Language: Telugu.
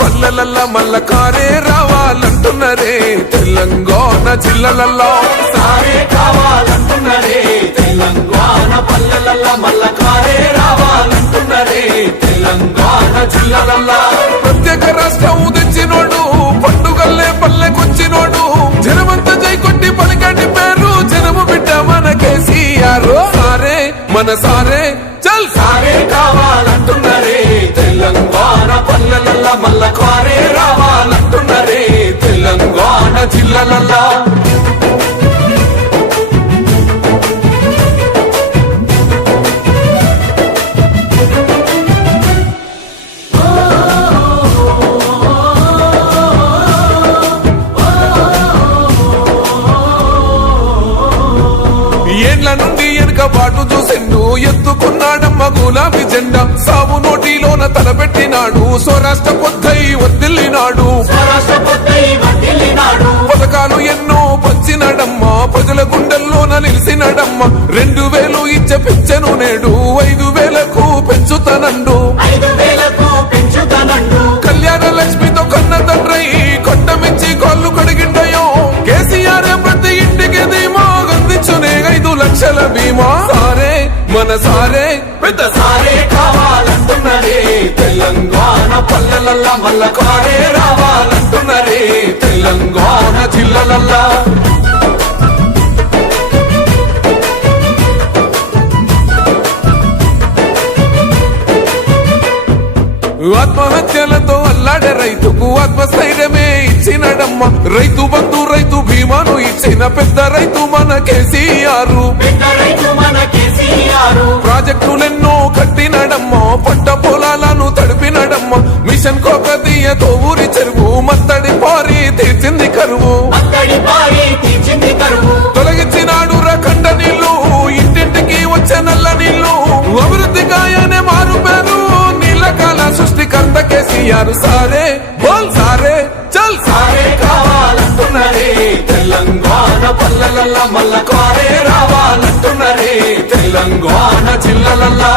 పల్లెలల్లా మల్ల కారే రావాలంటున్నరే తెలంగాణ జిల్లలల్లో సారే కావాలంటున్నరే తెలంగాణ పల్లెలల్లా మల్ల కారే రావాలంటున్నరే తెలంగాణ జిల్లలల్లా ప్రత్యేక రాష్ట్రం తెచ్చినోడు పండుగల్లే పల్లెకొచ్చినోడు జనమంతా జై కొట్టి పలికండి పేరు జనము బిడ్డ మన కేసీఆర్ సారే మన సారే చల్ సారే కావాలంటున్నరే తెలంగాణ పల్లెలల్లా మల్ల కారే రావాలంటున్నరే తెలంగాణ జిల్లలల్లా ఏండ్ల నుండి వెనుక బాటు చూసిండు ఎత్తుకున్నాడమ్మ గులాబీ జెండా సాగు నోటిలోన తలపెట్టినాడు స్వరాష్ట్ర పొద్దై వర్దిల్లినాడు పథకాలు ఎన్నో పంచినాడమ్మ ప్రజల గుండెల్లోన నిలిసినాడమ్మ 2000 ఇచ్చే పెంచెను నేడు 5000కు పెంచుతానండు కళ్యాణ లక్ష్మితో కన్న తండ్రై కొట్టమించి కాళ్ళు కడిగిండయో కేసీఆర్ ప్రతి ఇంటికి ధీమా అందించునే 5 లక్షల బీమా సారే మన సారే పెద్ద సారే కావాలంటున్నరే తెలంగాణ పల్లెలల్లా మల్ల కారే రావాలంటున్నరే తెలంగాణ జిల్లలల్లా ఆత్మహత్యలతో అల్లాడే రైతుకు ఆత్మస్థైర్యమే ఇచ్చినడమ్మ రైతు బంధు రైతు బీమాను ఇచ్చిన పెద్ద రైతు మన కేసీఆర్ ప్రాజెక్టులెన్నో కట్టినడమ్మ పంట పొలాలను తడిపినడమ్మ మిషన్ కోకతీయతో ఊరి చెరువు మత్తడి పారి తీర్చింది కరువు తొలగించినాడు రకండ నీళ్లు ఇంటింటికి వచ్చే నల్ల నీళ్లు అభివృద్ధి గాయనే మారు పేరు నీళ్ళకాల సృష్టికర్త కేసీఆర్ సారే బోల్ సారే చల్ సారే కావాలంటున్నరే తెలంగాణ పల్లెలల్లా మల్ల కారే రావాలంటున్నరే తెలంగాణ జిల్లలల్లా